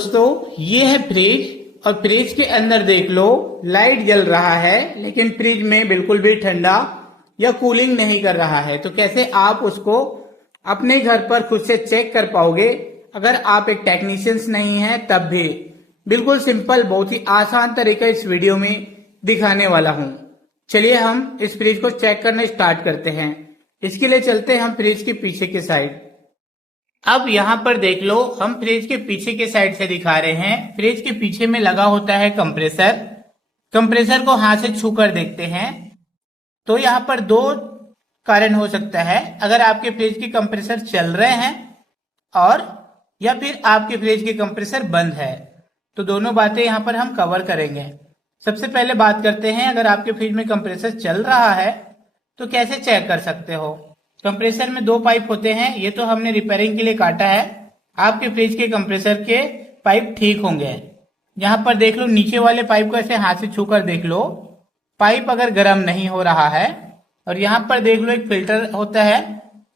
दोस्तों ये है फ्रिज और फ्रिज के अंदर देख लो लाइट जल रहा है, लेकिन फ्रिज में बिल्कुल भी ठंडा या कूलिंग नहीं कर रहा है। तो कैसे आप उसको अपने घर पर खुद से चेक कर पाओगे अगर आप एक टेक्नीशियंस नहीं है तब भी। बिल्कुल सिंपल, बहुत ही आसान तरीका इस वीडियो में दिखाने वाला हूं। चलिए हम इस फ्रिज को चेक करना स्टार्ट करते हैं। इसके लिए चलते हैं हम फ्रिज के पीछे की साइड। अब यहाँ पर देख लो, हम फ्रिज के पीछे के साइड से दिखा रहे हैं। फ्रिज के पीछे में लगा होता है कंप्रेसर। कंप्रेसर को हाथ से छू कर देखते हैं तो यहाँ पर दो कारण हो सकता है। अगर आपके फ्रिज के कंप्रेसर चल रहे हैं और या फिर आपके फ्रिज के कंप्रेसर बंद है, तो दोनों बातें यहाँ पर हम कवर करेंगे। सबसे पहले बात करते हैं, अगर आपके फ्रिज में कंप्रेसर चल रहा है तो कैसे चेक कर सकते हो। कंप्रेसर में दो पाइप होते हैं, ये तो हमने रिपेयरिंग के लिए काटा है। आपके फ्रिज के कंप्रेसर के पाइप ठीक होंगे। यहाँ पर देख लो, नीचे वाले पाइप को ऐसे हाथ से छूकर देख लो, पाइप अगर गर्म नहीं हो रहा है। और यहाँ पर देख लो एक फिल्टर होता है,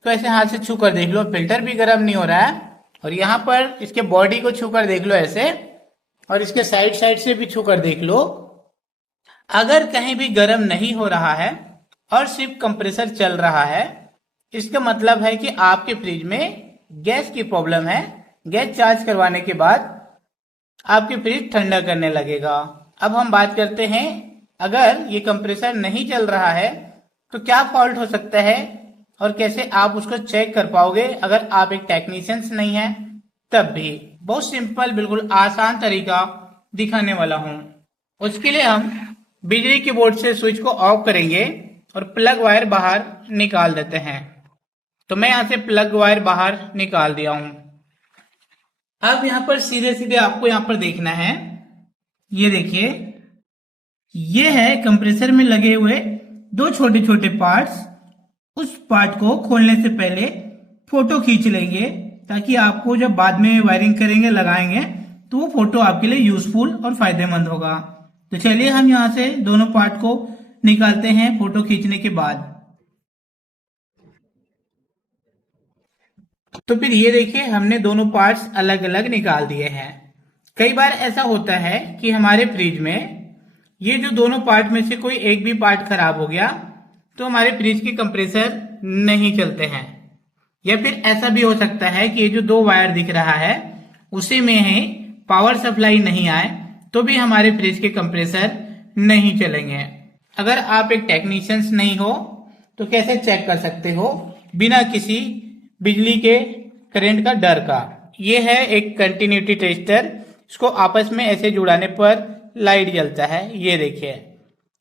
तो ऐसे हाथ से छूकर देख लो, फिल्टर भी गर्म नहीं हो रहा है। और यहाँ पर इसके बॉडी को छूकर देख लो ऐसे, और इसके साइड साइड से भी छूकर देख लो। अगर कहीं भी गर्म नहीं हो रहा है और सिर्फ कंप्रेसर चल रहा है, इसका मतलब है कि आपके फ्रिज में गैस की प्रॉब्लम है। गैस चार्ज करवाने के बाद आपके फ्रिज ठंडा करने लगेगा। अब हम बात करते हैं, अगर ये कंप्रेसर नहीं चल रहा है तो क्या फॉल्ट हो सकता है और कैसे आप उसको चेक कर पाओगे अगर आप एक टेक्नीशियंस नहीं है तब भी। बहुत सिंपल, बिल्कुल आसान तरीका दिखाने वाला हूं। उसके लिए हम बिजली के बोर्ड से स्विच को ऑफ करेंगे और प्लग वायर बाहर निकाल देते हैं। तो मैं यहां से प्लग वायर बाहर निकाल दिया हूं। अब यहां पर सीधे सीधे आपको यहां पर देखना है, ये देखिए, ये है कंप्रेसर में लगे हुए दो छोटे छोटे पार्ट्स। उस पार्ट को खोलने से पहले फोटो खींच लेंगे, ताकि आपको जब बाद में वायरिंग करेंगे, लगाएंगे, तो वो फोटो आपके लिए यूजफुल और फायदेमंद होगा। तो चलिए हम यहां से दोनों पार्ट को निकालते हैं फोटो खींचने के बाद। तो फिर ये देखिए, हमने दोनों पार्ट्स अलग अलग निकाल दिए हैं। कई बार ऐसा होता है कि हमारे फ्रिज में ये जो दोनों पार्ट में से कोई एक भी पार्ट खराब हो गया तो हमारे फ्रिज के कंप्रेसर नहीं चलते हैं। या फिर ऐसा भी हो सकता है कि ये जो दो वायर दिख रहा है उसी में ही पावर सप्लाई नहीं आए तो भी हमारे फ्रिज के कंप्रेसर नहीं चलेंगे। अगर आप एक टेक्नीशियंस नहीं हो तो कैसे चेक कर सकते हो बिना किसी बिजली के करंट का डर का। ये है एक कंटिन्यूटी टेस्टर, इसको आपस में ऐसे जुड़ाने पर लाइट जलता है। ये देखिए,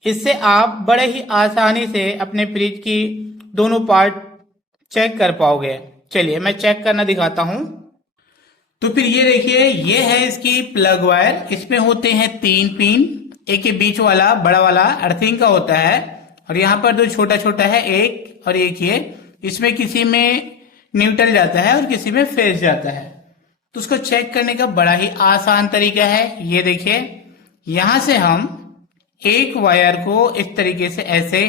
इससे आप बड़े ही आसानी से अपने फ्रिज की दोनों पार्ट चेक कर पाओगे। चलिए मैं चेक करना दिखाता हूं। तो फिर ये देखिए, ये है इसकी प्लग वायर। इसमें होते हैं तीन पिन, एक के बीच वाला बड़ा वाला अर्थिंग का होता है, और यहाँ पर दो छोटा छोटा है, एक और एक ये। इसमें किसी में न्यूट्रल जाता है और किसी में फेज जाता है। तो उसको चेक करने का बड़ा ही आसान तरीका है। ये देखिए, यहां से हम एक वायर को इस तरीके से ऐसे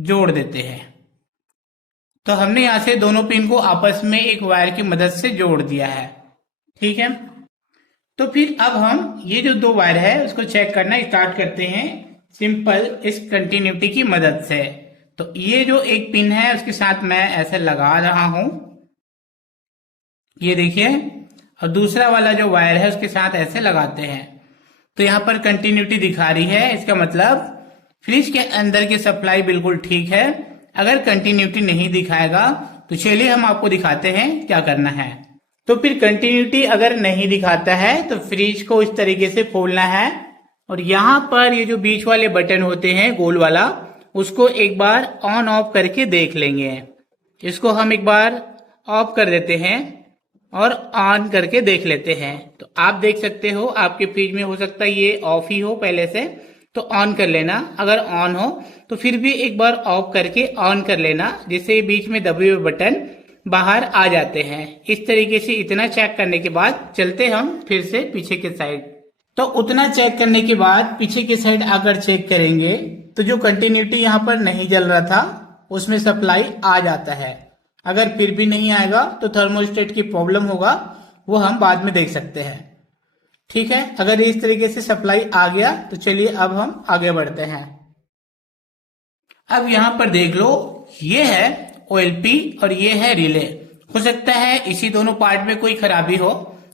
जोड़ देते हैं। तो हमने यहां से दोनों पिन को आपस में एक वायर की मदद से जोड़ दिया है। ठीक है, तो फिर अब हम ये जो दो वायर है उसको चेक करना स्टार्ट करते हैं सिंपल इस कंटिन्यूटी की मदद से। तो ये जो एक पिन है उसके साथ मैं ऐसे लगा रहा हूं, ये देखिए, और दूसरा वाला जो वायर है उसके साथ ऐसे लगाते हैं। तो यहाँ पर कंटिन्यूटी दिखा रही है, इसका मतलब फ्रिज के अंदर की सप्लाई बिल्कुल ठीक है। अगर कंटिन्यूटी नहीं दिखाएगा तो चलिए हम आपको दिखाते हैं क्या करना है। तो फिर कंटिन्यूटी अगर नहीं दिखाता है तो फ्रिज को इस तरीके से खोलना है, और यहाँ पर ये जो बीच वाले बटन होते हैं गोल वाला, उसको एक बार ऑन ऑफ करके देख लेंगे। इसको हम एक बार ऑफ कर देते हैं और ऑन करके देख लेते हैं। तो आप देख सकते हो आपके फ्रिज में हो सकता है ये ऑफ ही हो पहले से, तो ऑन कर लेना। अगर ऑन हो तो फिर भी एक बार ऑफ करके ऑन कर लेना, जिससे बीच में दबे हुए बटन बाहर आ जाते हैं। इस तरीके से इतना चेक करने के बाद चलते हम फिर से पीछे के साइड। तो उतना चेक करने के बाद पीछे के साइड आकर चेक करेंगे तो जो कंटिन्यूटी यहाँ पर नहीं जल रहा था उसमें सप्लाई आ जाता है। अगर फिर भी नहीं आएगा तो थर्मोस्टेट की प्रॉब्लम होगा, वो हम बाद में देख सकते हैं। ठीक है, अगर इस तरीके से सप्लाई आ गया तो चलिए अब हम आगे बढ़ते हैं। अब यहाँ पर देख लो, ये है OLP और ये है रिले। हो सकता है इसी दोनों पार्ट में कोई खराबी हो,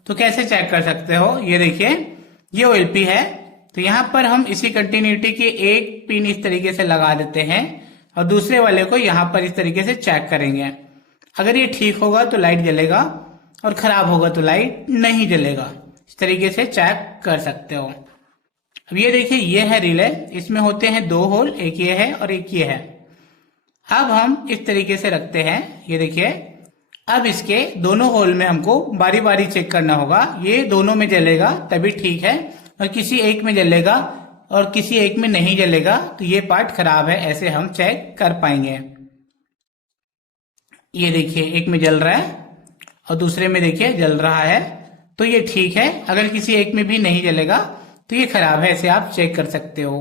तो कैसे चेक कर सकते हो? ये देखिए, ये OLP है, तो यहाँ पर हम इसी कंटिन्यूटी की एक पिन इस तरीके से लगा देते हैं और दूसरे वाले को यहाँ पर इस तरीके से चेक करेंगे। अगर ये ठीक होगा तो लाइट जलेगा और खराब होगा तो लाइट नहीं जलेगा। इस तरीके से चेक कर सकते हो। अब ये देखिए, ये है रिले, इसमें होते हैं 2 होल, एक ये है और एक ये है। अब हम इस तरीके से रखते हैं, ये देखिए। अब इसके दोनों होल में हमको बारी बारी चेक करना होगा। ये दोनों में जलेगा तभी ठीक है, और किसी एक में जलेगा और किसी एक में नहीं जलेगा तो ये पार्ट खराब है, ऐसे हम चेक कर पाएंगे। ये देखिए, एक में जल रहा है और दूसरे में देखिए जल रहा है, तो ये ठीक है। अगर किसी एक में भी नहीं जलेगा तो ये खराब है, ऐसे आप चेक कर सकते हो।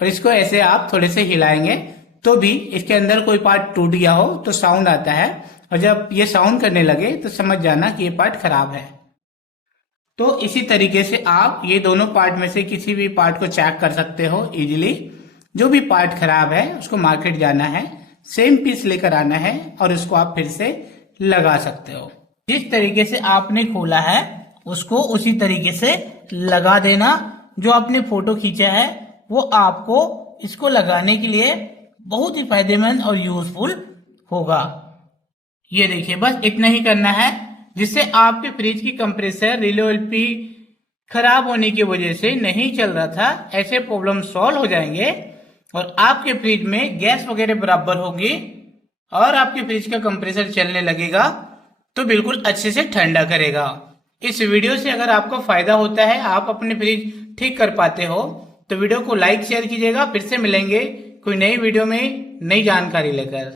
और इसको ऐसे आप थोड़े से हिलाएंगे तो भी इसके अंदर कोई पार्ट टूट गया हो तो साउंड आता है, और जब ये साउंड करने लगे तो समझ जाना कि ये पार्ट खराब है। तो इसी तरीके से आप ये दोनों पार्ट में से किसी भी पार्ट को चेक कर सकते हो इजीली। जो भी पार्ट खराब है उसको मार्केट जाना है, सेम पीस लेकर आना है और उसको आप फिर से लगा सकते हो। जिस तरीके से आपने खोला है उसको उसी तरीके से लगा देना। जो आपने फोटो खींचा है वो आपको इसको लगाने के लिए बहुत ही फायदेमंद और यूजफुल होगा। ये देखिए, बस इतना ही करना है, जिससे आपके फ्रिज की कंप्रेसर रिले OLP खराब होने की वजह से नहीं चल रहा था, ऐसे प्रॉब्लम सॉल्व हो जाएंगे और आपके फ्रिज में गैस वगैरह बराबर होगी और आपके फ्रिज का कंप्रेसर चलने लगेगा तो बिल्कुल अच्छे से ठंडा करेगा। इस वीडियो से अगर आपको फायदा होता है, आप अपने फ्रिज ठीक कर पाते हो, तो वीडियो को लाइक शेयर कीजिएगा। फिर से मिलेंगे कोई नई वीडियो में नई जानकारी लेकर।